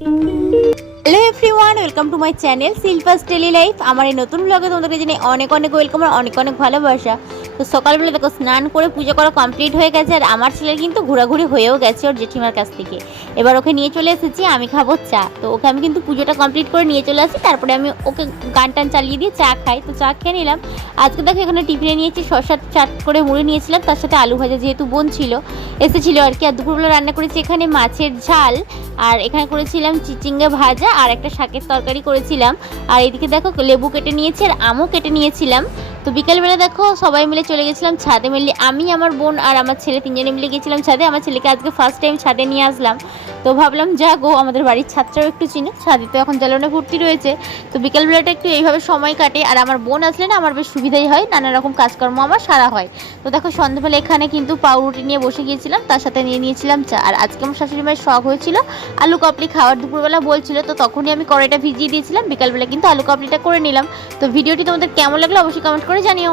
Hello everyone, welcome to my channel Shilpa's daily life. আমার এই নতুন ব্লগে তোমাদেরকে জানাই অনেক অনেক ওয়েলকাম আর অনেক অনেক ভালোবাসা। তো সকালবেলা দেখো স্নান করে পুজো করা কমপ্লিট হয়ে গেছে, আর আমার ছেলের কিন্তু ঘোরাঘুরি হয়েও গেছে ওর জেঠিমার কাছ থেকে। এবার ওকে নিয়ে চলে এসেছি, আমি খাবো চা। তো ওকে আমি কিন্তু পুজোটা কমপ্লিট করে নিয়ে চলে আসি, তারপরে আমি ওকে গান টান চালিয়ে দিয়ে চা খাই। তো চা খেয়ে নিলাম। আজকে দেখো এখানে টিফিনে নিয়েছি শসা চাট করে মুড়ি নিয়েছিলাম, তার সাথে আলু ভাজা, যেহেতু বোন ছিল এসেছিল আর কি। আর দুপুরবেলা রান্না করেছি এখানে মাছের ঝাল, আর এখানে করেছিলাম চিচিঙ্গা ভাজা, আর একটা শাকের তরকারি করেছিলাম। আর এদিকে দেখো লেবু কেটে নিয়েছি আর আমও কেটে নিয়েছিলাম। তো বিকেলবেলা দেখো সবাই মিলে চলে গেছিলাম ছাদে, মিলে আমি, আমার বোন আর আমার ছেলে তিনজনে মিলে গেছিলাম ছাদে। আমার ছেলেকে আজকে ফার্স্ট টাইম ছাদে নিয়ে আসলাম। তো ভাবলাম যা গো, আমাদের বাড়ির ছাদটাও একটু চিনে, ছাদে তো এখন জ্বালানো ভর্তি রয়েছে। তো বিকেলবেলাটা একটু এইভাবে সময় কাটে, আর আমার বোন আসলে না আমার বেশ সুবিধাই হয়, নানা রকম কাজকর্ম আমার সারা হয়। তো দেখো সন্ধ্যাবেলা এখানে কিন্তু পাউরুটি নিয়ে বসে গিয়েছিলাম, তার সাথে নিয়ে নিয়েছিলাম চা। আর আজকে আমার শাশুড়ি মায়ের শখ হয়েছিল আলু কাবলি খাওয়ার, দুপুরবেলা বলছিল, তো তখনই আমি কড়াইটা ভিজিয়ে দিয়েছিলাম। বিকালবেলা কিন্তু আলু কাবলিটা করে নিলাম। তো ভিডিওটি তোমাদের কেমন লাগলো অবশ্যই কমেন্ট করে জানিও।